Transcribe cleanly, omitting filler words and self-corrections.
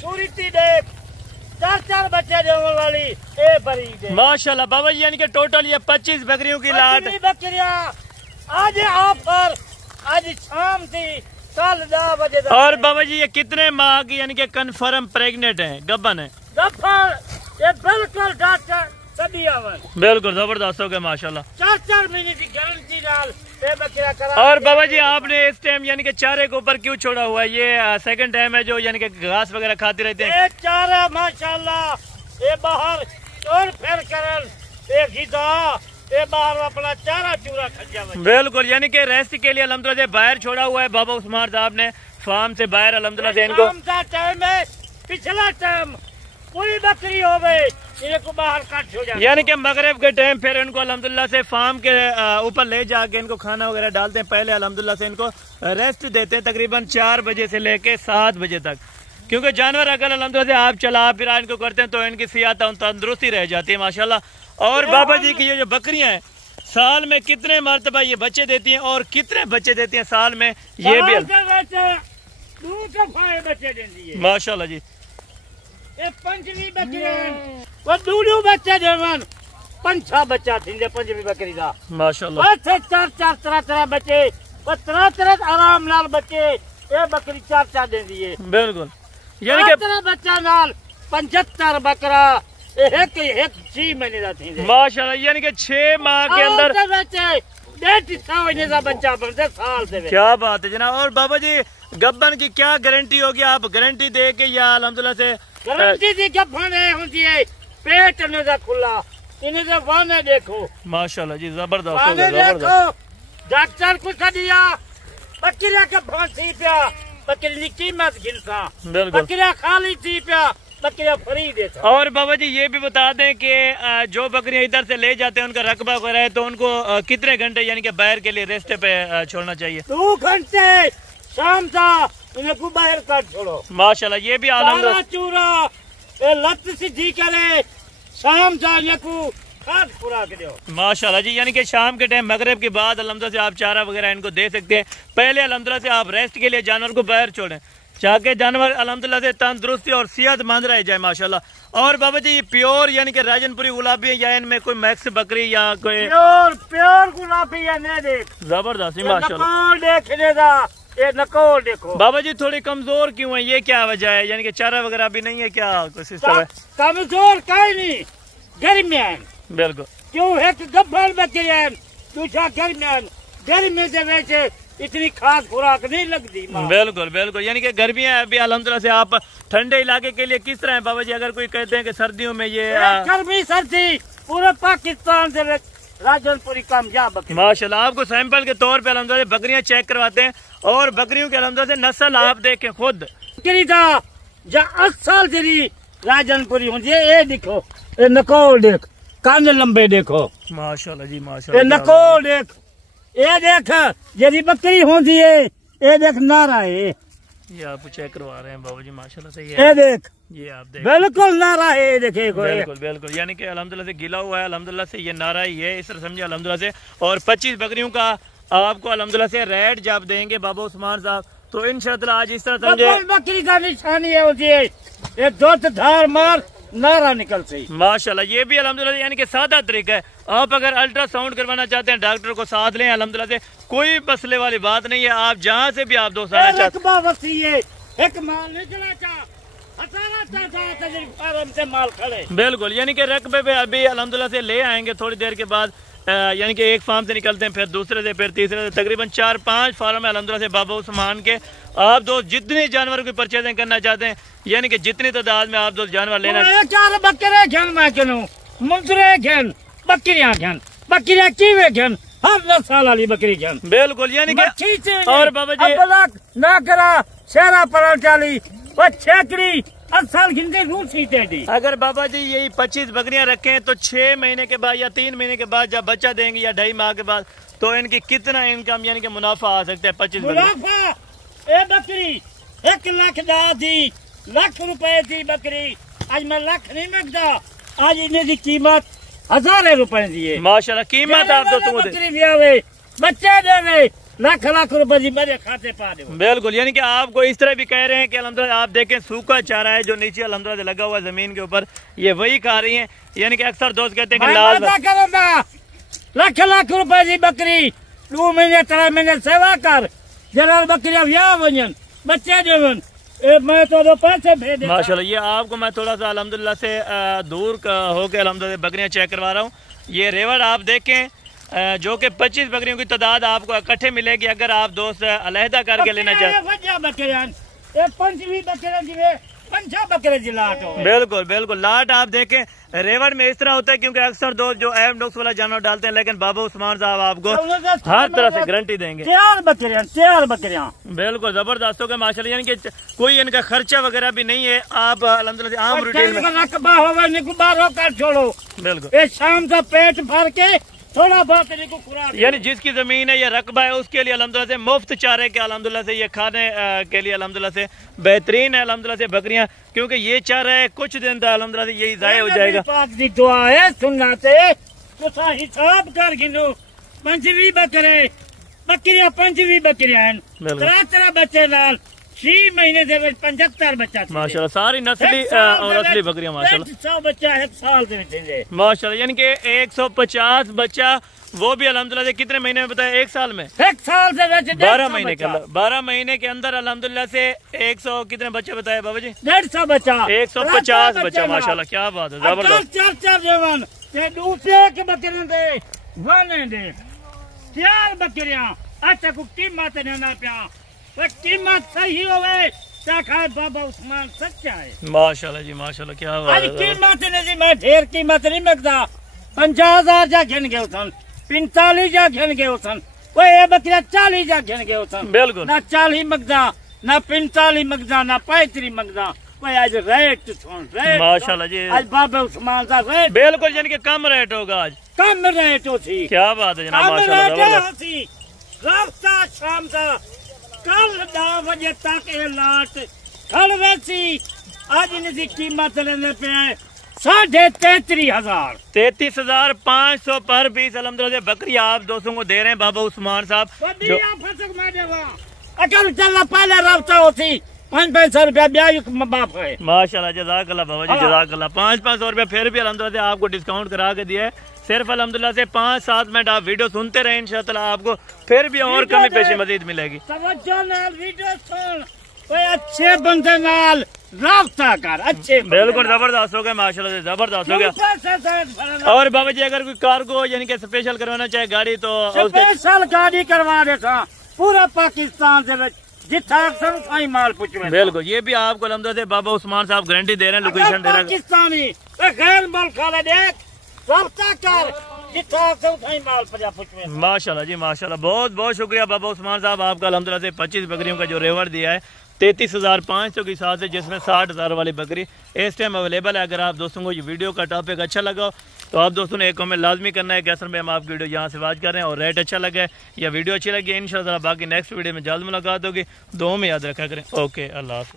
सूरती देख 4 बच्चे देने वाली ए बरी दे। माशाल्लाह बाबा जी, यानी कि टोटल ये 25 बकरियों की लाट। बकरियां आज ऑफर, आज शाम थी, कल 10 बजे। और बाबा जी ये कितने माह की यानी कि कंफर्म प्रेग्नेंट है, गब्बन है? गब्बन ये बिल्कुल डॉक्टर सभी आवन बिल्कुल जबरदस्त हो गया माशाल्लाह। 4 महीने की गारंटी डाल ये बकरियां करा। और बाबा जी आपने इस टाइम यानी कि चारे के ऊपर क्यों छोड़ा हुआ है? ये सेकंड टाइम है जो यानी कि घास वगैरह खाते रहते हैं। ये चारा माशाल्लाह ये बाहर और फिर करन ये गीता ये बाहर अपना चारा चूरा खा। बिल्कुल, यानी कि रेस्ट के लिए अल्हम्दुलिल्लाह से बाहर छोड़ा हुआ है बाबा उस्मान साहब ने फार्म से बाहर अल्हम्दुलिल्लाह से इनको। टाइम है पिछला टाइम पूरी बकरी हो गई, इनको बाहर काट हो जाए। यानी कि मगरिब के टाइम फिर इनको अल्हम्दुलिल्लाह से फार्म के ऊपर ले जाके इनको खाना वगैरह डालते हैं। पहले अल्हम्दुलिल्लाह से इनको रेस्ट देते हैं तकरीबन 4 बजे से लेके 7 बजे तक, क्योंकि जानवर अगर अल्हम्दुलिल्लाह से आप चला फिर इनको करते हैं तो इनकी सेहत तंदुरुस्ती रह जाती है माशाल्लाह। और बाबा जी की ये जो बकरियां हैं साल में कितने मरतबा ये बच्चे देती हैं और कितने बच्चे देती हैं साल में? ये भी बच्चे देती है माशाल्लाह जी। ये पंचवी बकरी वो दूधू बच्चे देवन 5-6 बच्चा थी पंचवी बकरी का माशाल्लाह। 4 तरह बच्चे वो तरह आराम नाल बच्चे ये बकरी 4 देती है। बिल्कुल, यानी कि बच्चा नाल 75 बकरा एक 6 महीने का थी माशाल्लाह, यानी कि 6 माह के अंदर बच्चे 1.5 महीने का बच्चा बनते साल से। क्या बात है जनाब। और बाबा जी गब्बन की क्या गारंटी होगी? आप गारंटी दे के या अल्हम्दुलिल्लाह से गारंटी दी गब्बन होती है, पेट इन्हें का खुला, इन्हें का वाने देखो माशाल्लाह जी, जबरदस्त हो गया, गया जबरदस्त। डॉक्टर कुछ दिया बकरिया के फांसी पिया, बकरी की कीमत गिनता, बकरिया खाली थी पिया, बकरिया फ्री देता। और बाबा जी ये भी बता दें कि जो बकरियां इधर से ले जाते हैं उनका रकबा वगैरह है तो उनको कितने घंटे यानी कि बाहर के लिए रेस्ट पे छोड़ना चाहिए? 2 घंटे शाम था उन्हें को बाहर कर छोड़ो माशाल्लाह। ये भी चारा चूरा ये लत सीधी करे शाम था को खाद खुराक दो माशाल्लाह जी। यानी कि शाम के टाइम मगरिब के बाद अल्हम्दुलिल्लाह से आप चारा वगैरह इनको दे सकते हैं। पहले अल्हम्दुलिल्लाह से आप रेस्ट के लिए जानवर को बाहर छोड़ें ताकि जानवर अल्हम्दुलिल्लाह से तंदुरुस्ती और सेहतमंद रह जाए माशाल्लाह। और बाबा जी प्योर यानी कि राजनपुरी गुलाबी है या इनमें कोई मैक्स बकरी या कोई प्योर गुलाबी है? नहीं देख जबरदस्त माशाल्लाह। देखने का ये नकोल देखो। बाबा जी थोड़ी कमजोर क्यों है, ये क्या वजह है? यानी कि चारा वगैरह भी नहीं है क्या कोई सिस्टम है? कमजोर कहीं नहीं, गर्मियान बिल्कुल क्यों एक गब्बन बकरियान दूसरा गर्मियान, गर्मी से वैसे इतनी खास खुराक नहीं लगती। बिल्कुल बिल्कुल, यानी कि गर्मियां अभी अल्हम्दुलिल्लाह से आप ठंडे इलाके के लिए किस तरह है बाबा जी? अगर कोई कहते हैं कि सर्दियों में ये गर्मी सर्दी पूरे पाकिस्तान से राजनपुरी कामयाब माशाल्लाह। आपको सैंपल के तौर पे अल्हम्दुलिल्लाह बकरियां चेक करवाते हैं और बकरियों के अल्हम्दुलिल्लाह से नस्ल आप देखें खुद साल तेरी राजनपुरी होती है। ये देखो ये नकोल देख, कान लंबे देखो माशाल्लाह जी माशाल्लाह। ये नकोल देख, ये देख जरी बकरी होती है, ये देख नारा है, ये आप चेक करवा रहे हैं बाबू जी माशाल्लाह से। ये देख ये आप देख बिल्कुल नारा है, देखे बिल्कुल बिल्कुल, यानी कि अल्हम्दुलिल्लाह से गिला हुआ है अल्हम्दुलिल्लाह से, ये नारा ही है इस तरह समझे अल्हम्दुलिल्लाह से। और 25 बकरियों का आपको अल्हम्दुलिल्लाह से रेट जब देंगे बाबा उस्मान साहब तो इंशाअल्लाह आज इस तरह समझे बकरी का निशानी है होती है, ये दो धार मार नारा निकलती माशाल्लाह। ये भी अल्हम्दुलिल्लाह यानी कि सादा तरीका है। आप अगर अल्ट्रासाउंड करवाना चाहते हैं डॉक्टर को साथ लें, अल्हम्दुलिल्लाह से कोई मसले वाली बात नहीं है। आप जहाँ से भी आप दोस्त आना चाहते माल खड़े बिल्कुल, यानी कि रकबे पे अभी अल्हम्दुलिल्लाह से ले आएंगे थोड़ी देर के बाद। यानी कि एक फार्म से निकलते हैं फिर दूसरे से फिर तीसरे से, तकरीबन 4-5 फार्म है अल्हम्दुलिल्लाह से बाबा उस्मान के। आप दोस्त जितने जानवर की परचेजिंग करना चाहते हैं यानी कि जितनी तादाद में आप दोस्त जानवर लेना बकरियां कीवे घन हर 10 साल वाली बकरी घन बिल्कुल, यानी कि और बाबा जी ना करा शहरा पर चाली छेकड़ी साल गिनते रूसी टेडी। अगर बाबा जी यही 25 बकरियां रखें तो 6 महीने के बाद या 3 महीने के बाद जब बच्चा देंगे या 2.5 माह के बाद तो इनकी कितना इनकम यानी कि मुनाफा आ सकता है? 25 मुनाफा ए बकरी 1 लाख दा थी, लाख रुपए थी बकरी, आज मैं लाख नहीं मंगता, आज इन्हें की कीमत 1000 रुपए दी है माशाल्लाह। कीमत आप दोस्तों बकरी ब्यावे बच्चे देवे लाख लाख रुपए जी मेरे खाते पा दो। बिल्कुल, यानी कि आपको इस तरह भी कह रहे हैं कि अल्हम्दुलिल्लाह आप देखें सूखा चारा है जो नीचे अल्हम्दुलिल्लाह लगा हुआ जमीन के ऊपर, ये वही खा रही है। यानी कि अक्सर दोस्त कहते हैं कि लाल लाख लाख रुपए जी बकरी 2 महीने 3 महीने सेवा कर जरा बकरियां व्याह वजन बच्चे देवन मैं तो पैसे भेज देता। माशाल्लाह, ये आपको मैं थोड़ा सा अल्हम्दुलिल्लाह से दूर होकर अल्हम्दुलिल्लाह बकरियां चेक करवा रहा हूँ। ये रेवड़ आप देखें जो कि 25 बकरियों की तादाद आपको इकट्ठे मिलेगी अगर आप दोस्त अलहदा करके लेना चाहते। बिल्कुल बिल्कुल, लाट आप देखें रेवड़ में इस तरह होता है क्योंकि अक्सर दोस्त जो एम डॉक्स वाला जानवर डालते हैं, लेकिन बाबा उस्मान साहब आपको हर तरह से गारंटी देंगे। 4 बकरियां बिल्कुल जबरदस्त होगा माशाल्लाह, यानी कि कोई इनका खर्चा वगैरह भी नहीं है। आप अल्हम्दुलिल्लाह आम रूटीन में छोड़ो। बिल्कुल, शाम से पेट भर के थोड़ा बहुत यानी जिसकी जमीन है या रकबा है उसके लिए अल्हम्दुलिल्लाह से मुफ्त चारे के अल्हम्दुलिल्लाह से ये खाने के लिए अल्हम्दुलिल्लाह से बेहतरीन है अल्हम्दुलिल्लाह से बकरियां, क्योंकि ये चारा है कुछ दिन तक अल्हम्दुलिल्लाह से यही जाया हो जाएगा। दुआ है सुनना से हिसाब कर गिनो 25 बकरे बकरियां 25 बकरियां 3 बच्चे नाल 6 महीने से 75 बच्चा माशाल्लाह, सारी नस्ली और असली बकरियां माशाल्लाह। 100 बच्चा 1 साल से माशाल्लाह, यानी कि 150 बच्चा, वो भी अल्हम्दुलिल्लाह से कितने महीने में बताया? 1 साल में 1 साल से 12 महीने के अंदर 12 महीने के अंदर अल्हम्दुलिल्लाह से 100 कितने बच्चे बताए बाबा जी? 150 बच्चा 150 बच्चा माशाल्लाह, क्या बात है, जबरदस्त। 4 जवान दूसरे के बकरे दे वन दे 4 बकरियां अच्छा को कीमत ना पिया कीमत सही होवे बाबा उस्मान सच्चा है माशाल्लाह जी माशाल्लाह, क्या बात है। कीमत नहीं मैं ढेर कीमत नहीं मंगता 50,000 जा घिन गए सन 45 जा घिन गए सन वो ये बकरिया 40 जा घिन गए सन। बिल्कुल, ना 40 मंगता ना 45 मंगता ना 35 मंगता। आज रेट सुन रेट माशाल्लाह जी, आज बाबा उस्मान का रेट बिल्कुल यानी कि कम रेट होगा आज, कम रेट होती। क्या बात है जनाब माशाल्लाह। रास्ता शाम का कल 10 बजे तक ये लाट कल वैसी आज इनकी कीमत लेने पे 33,500 33,500 पर पीस अल्हम्दुलिल्लाह बकरी आप दोस्तों को दे रहे हैं बाबा उस्मान साहब। अगर चलना पहले रास्ता होती 500 रुपया ब्याज बाप है। माशाल्लाह जज़ाकल्लाह बाबा जी जज़ाकल्लाह। 500 रुपया फिर भी अल्हम्दुलिल्लाह आपको डिस्काउंट करा के दिया है। सिर्फ अल्हम्दुलिल्लाह से 5-7 मिनट आप वीडियो सुनते रहे, इंशाअल्लाह आपको फिर भी और कमी पेशी मजीद मिलेगी। अच्छे बंदे नाल राब्ता कर अच्छे बिल्कुल जबरदस्त हो गया माशाल्लाह से, जबरदस्त हो गया। और बाबा जी अगर कोई कार्गो यानी कि स्पेशल करवाना चाहे गाड़ी तो स्पेशल गाड़ी करवा देता पूरा पाकिस्तान से जिथा माल पूछे। बिल्कुल, ये भी आपको अल्हम्दुलिल्लाह से बाबा उस्मान साहब गारंटी दे रहे हैं, लोकेशन दे रहे हैं। पाकिस्तानी गैर मुल्क वाले देख राब्ता कर माशाल्लाह जी माशाल्लाह, बहुत बहुत शुक्रिया बाबा उस्मान साहब आपका अल्हम्दुलिल्लाह से 25 बकरियों का जो रेवड़ दिया है 33,500 के साथ है, जिसमें 60,000 वाली बकरी इस टाइम अवेलेबल है। अगर आप दोस्तों को ये वीडियो का टॉपिक अच्छा लगा तो आप दोस्तों ने एक कमेंट लाजमी करना है कि असल में हम आपकी वीडियो यहाँ से वाच कर रहे हैं और रेट अच्छा लगा है या वीडियो अच्छी लगी है। इंशाल्लाह बाकी नेक्स्ट वीडियो में जल्द मुलाकात होगी। दुआ में याद रखा करें। ओके, अल्लाह हाफ़िज़।